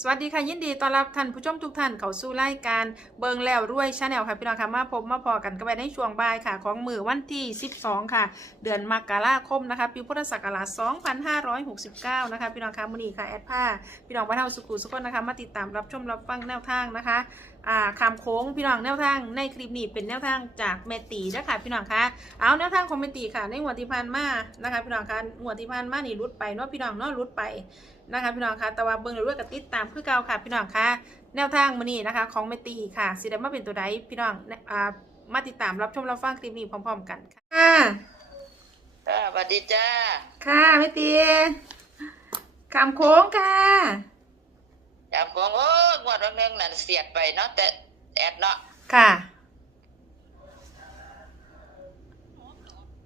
สวัสดีค่ะยินดีต้อนรับท่านผู้ชมทุกท่านเข้าสู่รายการเบิงแล้วรวยชาแนลค่ะพี่น้องค่ะมาพบมาพอกันกันไปในช่วงบ่ายค่ะ ของมือวันที่ 12 ค่ะ เดือนมกราคมนะคะปีพุทธศักราช2569 นะคะพี่น้องค่ะมื้อนี้ค่ะแอดผ้าพี่น้องบ้านเฮาสุขุสุขนนะคะมาติดตามรับชมรับฟังแนวทางนะคะอ่าคำโค้งพี่น้องแนวทางในคลิปนี้เป็นแนวทางจากเมตีนะคะพี่น้องค่ะเอาแนวทางของเมตีค่ะ ในงวดที่ผ่านมานะคะพี่น้องค่ะงวดที่ผ่านมานี่รุดไปเนาะพี่น้องเนาะรุดไป นะคะพี่น้องคะแต่ว่าเบิ่งเรื่อยๆกับติดตามคือเก่าค่ะ พี่น้องคะแนวทางมื้อนี้นะคะ ของเมตีค่ะสิได้มาเป็นตัวใดพี่น้องอ่ามาติดตามรับชมรับฟังคลิปนี้พร้อม ๆ กันค่ะจ้าสวัสดีจ้า ค่ะเมตีคำโค้งค่ะจำของโอ้ยงวดวันหนึงนั่นเสียดไปเนาะแต่แอดเนาะค่ะ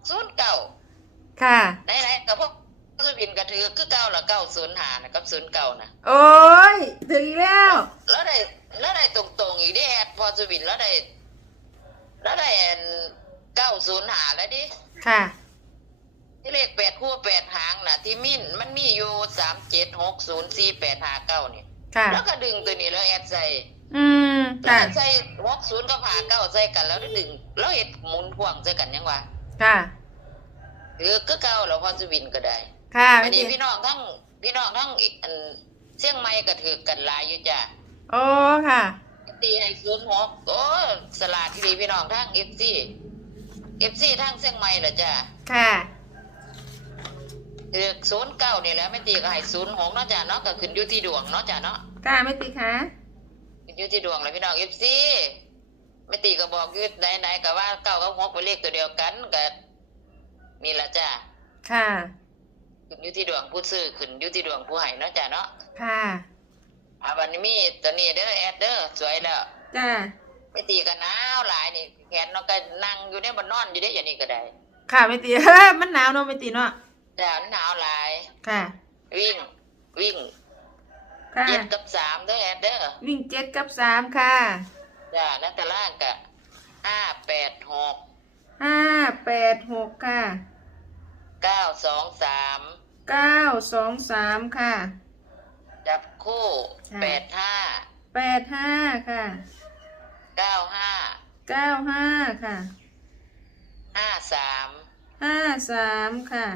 ศูนย์เก่าค่ะไหนๆกับพวกสุบินกระ ถือคือเก่าละเก้าศูนย์หานะกับศูนย์เก่านะโอ้ยถึงอีกแล้ว แล้วได้แล้วได้ตรงๆอีกดิแอดพอสุบินแล้วได้แล้วได้เก้าศูนย์หาแล้วดิค่ะ ที่เลขแปดคู่แปดหางน่ะที่มินมันมีอยู่สามเจ็ดหกศูนย์สี่แปดหาเก้านี่ค่ะ แล้วก็ดึงตัวนี้แล้วแอดใส่อืมแล้ค่ะวใส่หกศูนย์กับหาเก้าใส่กันแล้วได้ดึง แล้วเห็ดหมุนพ่วงใส่กันยังวะค่ะคือก็เก่าแล้วพอสุบินก็ได้ ค่ะอัเมนนี้ตีพี่น้องทั้งพี่น้องทั้งอีกอันเชียงใหม่ก็ถือกันหลายอยู่จ้ะโอ้ค่ะตีให้ศูนย์หกโอ้สลาดที่ดีพี่น้องทั้งเอฟซีเอฟซีทั้งเชียงใหม่เหรอจ้ะค่ะถือศูนย์เก้านี่แหล้วไม่ตีก็ให้ศูนย์หกเนาะจ้ะเนาะก็ขึ้นอยู่ที่ดวงเนาะจ้ะเนาะค่ะเมตีค่ะขึ้นอยู่ที่ดวงเลยพี่น้องเอฟซีไม่ตีก็บอกอยืดไหนๆก็ว่าเก้ากับหกเป็นเลขตัวเดียวกันก็นี่แหละจ้ะค่ะ ขึ้นอยู่ที่ดวงผู้ซื้อขึ้นอยู่ที่ดวงผู้ให้เนาะจ้ะเนาะค่ะอ่าวันนี้มีตัวนี้เด้อแอดเด้อสวยแล้วจ้าไม่ตีกันหนาวหลายนี่แขนน้องก็นั่งอยู่ในบนนอนอยู่ได้อย่างนี้ก็ได้ ค่ะเมตีมันหนาวเนาะเมตีเนาะจ้าหนาวหลาย ค่ะ วิ่ง วิ่งค่ะเจ็ดกับสามเด้อแอดเด้อวิ่งเจ็ดกับสามค่ะจ้านักตะล่างกะห้าแปดหกห้าแปดหกค่ะ เก้าสองสามเก้าสองสามค่ะ จับคู่ค่ะ แปดห้าแปดห้าค่ะเก้าห้าเก้าห้าค่ะห้าสามห้าสามค่ะ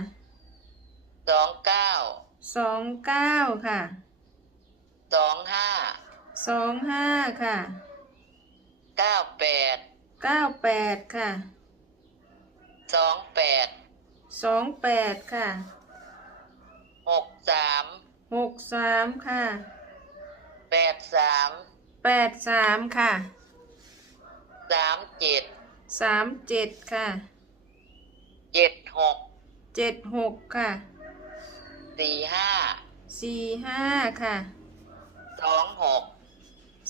สองเก้าสองเก้าค่ะสองห้าสองห้าค่ะเก้าแปดเก้าแปดค่ะสองแปด สองแปดค่ะหกสามหกสามค่ะแปดสามแปดสามค่ะสามเจ็ดสามเจ็ดค่ะเจ็ดหกเจ็ดหกค่ะสี่ห้าสี่ห้าค่ะสองหก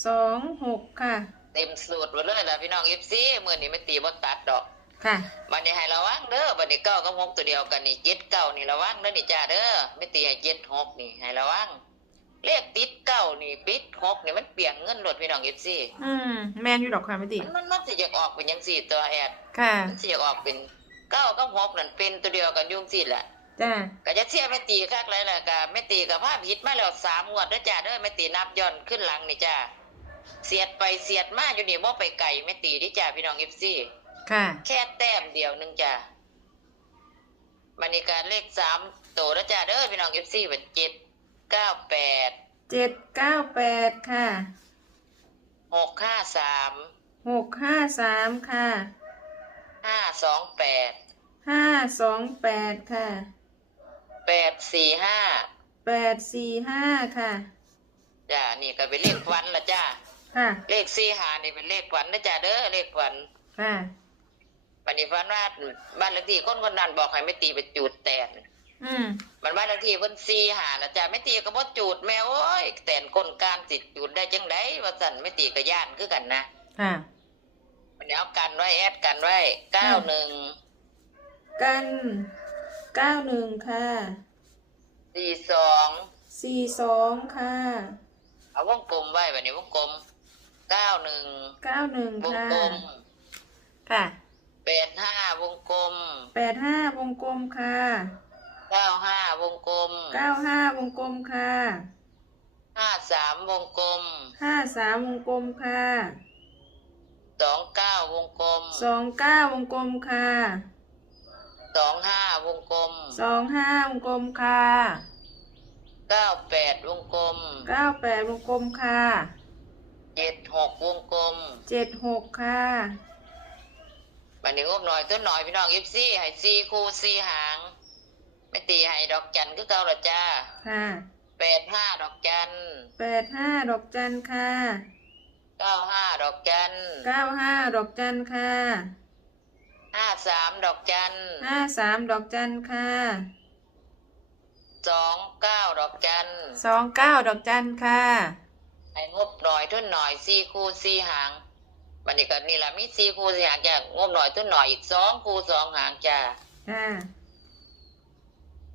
สองหกค่ะ เต็มสูตรหมดเลยล่ะพี่น้องเอฟซีมื่อนี้ไม่ตีบ่ตัดดอก ค่ะบันนี้ให้ระวังเด้อบันนี้เก้ากับหกตัวเดียวกันนี่เจ็ดเก้านี่ระวังเด้อนี่จ้าเด้อไม่ตีให้เจ็ดหกนี่ให้ระวังเลขติดเก้านี่ปิดหกนี่มันเปลี่ยนเงินรถพี่น้องเอฟซีอืมแมนอยู่ดอกค่ะเมตีมันมันมันสิอยากออกเป็นยังสี่ตัวแอดค่ะมันสิอยากออกเป็นเก้ากับหกนั่นเป็นตัวเดียวกันอยุ่จังสี่แหละจ้าก็จะเสียไม่ตีคักไรล่ะกะไม่ตีกับภาพฮิตมาแล้วสามงวดเด้อจ้าเด้อไม่ตีนับย้อนขึ้นหลังนี่จ้าเสียดไปเสียดมาอยู่นี่บ่ไปไก่ไม่ตีที่จ้าพี่น้องเอฟซี ค่ะ แค่แต้มเดียวหนึงจ้ามันนี่การเลขสามโตแล้วจ้าเด้อพี่น้องเอฟซีเป็นเจ็ดเก้าแปดเจ็ดเก้าแปดค่ะ หกห้าสามหกห้าสามค่ะ ห้าสองแปดห้าสองแปดค่ะ แปดสี่ห้าแปดสี่ห้าค่ะ จ้านี่ก็เป็นเลขฝันละจ้าค่ะ เลขสี่หานี่เป็นเลขฝันนะจ้าเด้อเลขฝัน ค่ะ วันนี้ฝันว่าบ้านเลขที่คนคนนั้นบอกให้ไม่ตีไปจูดแตนอืมมันบ้านเลขที่เพิ่นสี่หาละจ้าไม่ตีก็บ่จูดแม่โอ้ยแตนก้นการติดจูดได้จังไดว่าสั่นไม่ตีก็ย่านคือกันนะค่ะวันนี้เอากันไว้แอดกันไว้เก้าหนึ่งกันเก้าหนึ่งค่ะสี่สองสี่สองค่ะเอาวงกลมไว้วันนี้วงกลมเก้าหนึ่งเก้าหนึ่งวงค่ะกลมค่ะ แปดห้าวงกลมแปดห้าวงกลมค่ะเก้าห้าวงกลมเก้าห้าวงกลมค่ะห้าสามวงกลมห้าสามวงกลมค่ะสองเก้าวงกลมสองเก้าวงกลมค่ะสองห้าวงกลมสองห้าวงกลมค่ะเก้าแปดวงกลมเก้าแปดวงกลมค่ะเจ็ดหกวงกลมเจ็ดหกค่ะ บันนี้งบหน่อยต้นหน่อยพี่น้องอิฟซี่ให้ซีคู่ซีหาง ไม่ตีให้ดอกจันก็เก่าละจ้าค่ะแปดห้าดอกจันแปดห้าดอกจันค่ะเก้าห้าดอกจันเก้าห้าดอกจันค่ะห้าสามดอกจันห้าสามดอกจันค่ะสองเก้าดอกจันสองเก้าดอกจันค่ะให้งบหน่อยต้นหน่อยซีคู่ซีหาง บันนี้ก็นี่ละมีซีคู่ซีหางจ้างบหน่อยต้นหน่อยอีกสองคู่สองหางจ้าค่ะ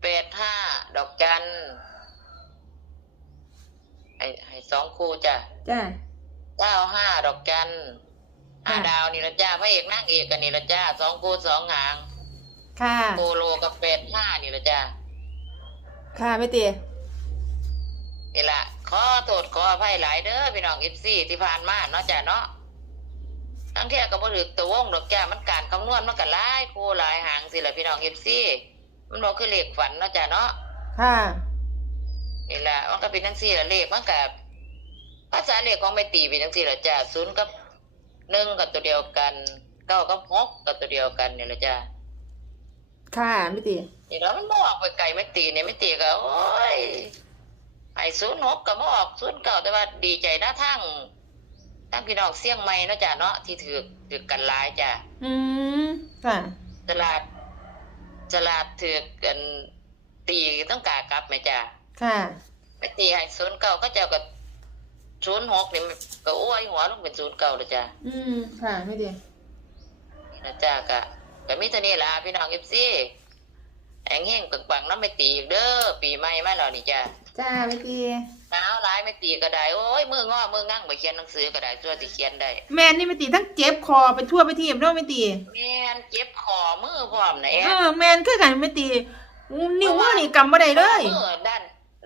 แปดห้าดอกจันให้ให้สองคู่จ้ะจ้าเก้าห้าดอกจันห้าค่ะดาวนี่ละจ้าพระเอกนางเอกกันนี่ละจ้าสองคู่สองหาง ค่ะโคโลกับแปดห้านี่ละจ้าค่ะไม่ตีนี่ละขอโทษขออภัยหลายเด้อพี่น้องอิฟซี่ที่ผ่านมาเนาะจ้าเนาะ ทั้งเที่ยก็บ่ถือตัววงดอกจ้ามันการคำนวณมันก็หลายคู่หลายหางสิละพี่น้องอิฟซี่มันบอกคือเลขฝันเนาะจ้าเนาะค่ะนี่แหละมันก็เป็นทั้งสี่ละเลขมันกับภาษาเลขของไม่ตีเป็นทั้งสี่ละจ้าศูนย์กับหนึ่งกับตัวเดียวกันเก้ากับหกกับตัวเดียวกันนี่แหละจ้าค่ะไม่ตีนี่แล้วมันบออกไปไกลไม่ตีเนี่ยไม่ตีก็โอ้ยไอ้ศูนย์หกกับออกศูนย์เก้าแต่ว่าดีใจนะทั้ง ทั้งพี่น้องเสี่ยงใหม่เนาะจ้าเนาะที่ถือถือกันหลายจ้าอืมค่ะตลาดตลาดถือกันตีต้องกากลับไหมจ้าค่ะไปตีให้ศูนย์เก้าก็เจ้าก็ศูนย์หกนี่มันก็อ้วยหัวลงเป็นศูนย์เก้าเลยจ้ะอืมค่ะไม่ตีนี่นะจ้าก็ก็มีเท่านี้ล่ะพี่น้องเอฟซีแองเฮงปังปังๆน้ำไม่ตีอีกเด้อปีใหม่มาแล้วนี่จ้า จ้าไม่ตีหนาวหลายไม่ตีก็ได้โอ้ยมืองอมืองั่งไปเขียนหนังสือก็ได้ตัวที่เขียนได้แมนนี่ไม่ตีทั้งเจ็บคอไปทั่วไปทีบด้วยไม่ตีแม่นเจ็บคอมือพร้อมนะเอแอะอแมนคือกันไม่ตีนิ้วมือนี่กำบ่ได้เลย มือด้าน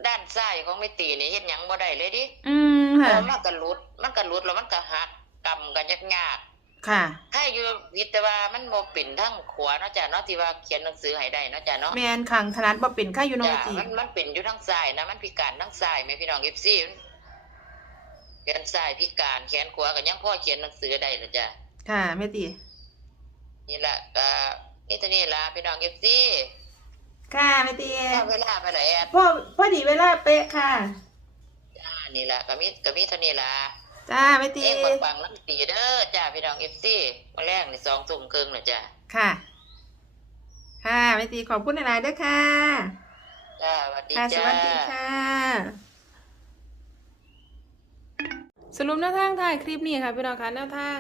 ด้านซ้ายของไม่ตีนี่เฮ็ดหยังบ่ได้เลยดิอืมเพค่ะราะมันก็หลุดมันก็หลุดแล้วมันก็หักกำกันยากๆ ค่ะถ้าอยู่วิแต่ว่ามันบ่เป็นทั้งขวาเนาะจ้ะเนาะที่ว่าเขียนหนังสือให้ได้เนาะจ้ะเนาะแมนขังถนัดบ่เป็นข้าอยู่เน้องจ้ะตีมันมันเป็นอยู่ทั้งซ้ายนะมันพิการทั้งซ้ายแม่พี่น้อง FC เขียนซ้ายพิการแขนขวาก็ยังพอเขียนหนังสือได้ละจ้ะค่ะไม่ตีนี่แหละก็นี่ตัวนี้ล่ะพี่น้อง FC ค่ะไม่ตีเอาเวลาไปไหนแอดพอพอดีเวลาเป๊ะค่ะจ้านี่ล่ะก็มีก็มีเท่านี้ล่ะ จ้าไม่ตีเอ้งปังๆน้ำตีเด้อจ้าพี่น้อง FC มื้อแรกนี่2ทุ่มครึ่งน่ะจ้ะค่ะ ค่ะไม่ตีขอบคุณหลายๆด้วยค่ะจ้าสวัสดีค่ะสจ้าวัสดีค่ะ สรุปแนวทางถ่ายคลิปนี้ค่ะพี่น้องคะแนวทาง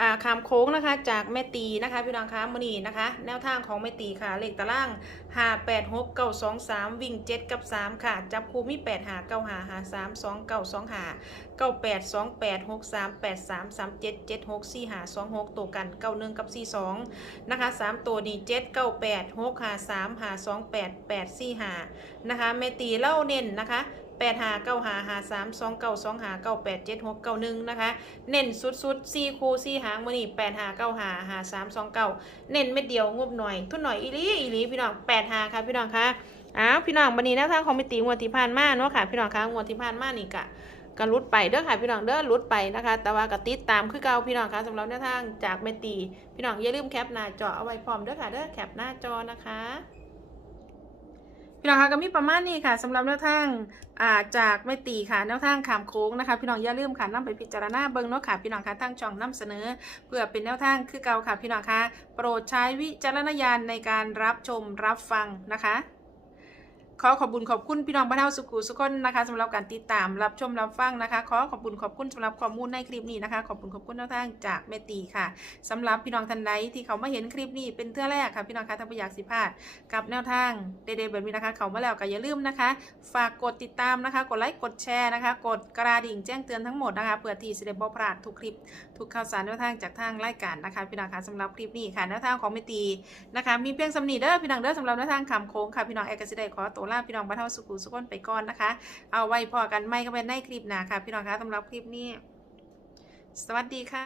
อ่าคามโค้งนะคะ จากแม่ตีนะคะพี่น้องคะมือนีนะคะ แนวทางของแม่ตีค่ะเลขตารางห้าแปดหกเก้าสองสามวิ่งเจ็ดกับสามค่ะ จับคู่มีแปดหาเก้าหาหาสามสองเก้าสองหาเก้าแปดสองแปดหกสามแปดสามสามเจ็ดเจ็ดหกสี่หาสองหกตัวกันเก้าหนึ่งกับสี่สองนะคะสามตัวนี้เจ็ดเก้าแปดหกหาสามหาสองแปดแปดสี่หานะคะแม่ตีเล่าเน้นนะคะ แปดหาเก้าหาหาสามสองเก้าสองหาเก้าแปดเจ็ดหกเก้าหนึ่งนะคะ เน้นสุดสุดสี่คูสี่หางมือนี่แปดหาเก้าหาหาสามสองเก้าเน้นเม็ดเดียวงบหน่อย ทุนหน่อยอีลีอีลีพี่น้องแปดหาค่ะพี่น้องคะอ้าวพี่น้องวันนี้แนวทางของม่ตีงวดที่ผ่านมาเนาะค่ะ พี่น้องคะงวดที่ผ่านมานี่กะกันรุดไปเด้อค่ะพี่น้องเด้อรุดไปนะคะ แต่ว่ากติดตามคือเก่าพี่น้องคะสำหรับแนวทางจากแม่ตี พี่น้องอย่าลืมแคปหน้าจอเอาไว้พร้อมเด้อค่ะเด้อแคปหน้าจอนะคะ พี่น้องคะก็มีประมาณนี้ค่ะสำหรับแนวทางาจากไม่ตีค่ะแนวทางขามโค้งนะคะ พี่น้องอย่าลืมค่ะนำไปพิจารณาเบิ้งเนาะค่ะพี่น้องคะทางช่องนำเสนอ เพื่อเป็นแนวทางคือเก่าค่ะพี่น้องคะโปรดใช้วิจารณญาณในการรับชมรับฟังนะคะ ขอขอบคุญขอบคุณพี่น้องบ้านเฮาสุขุสุขคนนะคะสำหรับการติดตามรับชมรับฟังนะคะ ขอขอบคุณขอบคุณสำหรับข้อมูลในคลิปนี้นะคะ ขอบคุณขอบคุณแนวทางจากแม่ตีค่ะสำหรับพี่น้องท่านใดที่เขามาเห็นคลิปนี้เป็นเทื่อแรกค่ะพี่น้องคะทางประยักษ์สิพลาดกับแนวทางเด็ดๆแบบนี้นะคะ เขามาแล้วก็อย่าลืมนะคะ ฝากกดติดตามนะคะ กดไลค์กดแชร์นะคะ กดกระดิ่งแจ้งเตือนทั้งหมดนะคะเพื่อที่จะได้บ่พลาดทุกคลิปทุกข่าวสารแนวทางจากทางรายการนะคะพี่น้องคะสำหรับคลิปนี้ค่ะแนวทางของเมตีนะคะ มีเพียงสำนีเด้อพี่น้องเด้อสำหรับแนวทางคำโค้งค่ะพี่น้องแอกก็สิได้ขอตัวลาพี่น้องบ้านเฮาสุขุสุขนไปก่อนนะคะ เอาไว้พอกันไม่ก็เป็นในคลิปหนาค่ะ พี่น้องคะสำหรับคลิปนี้ สวัสดีค่ะ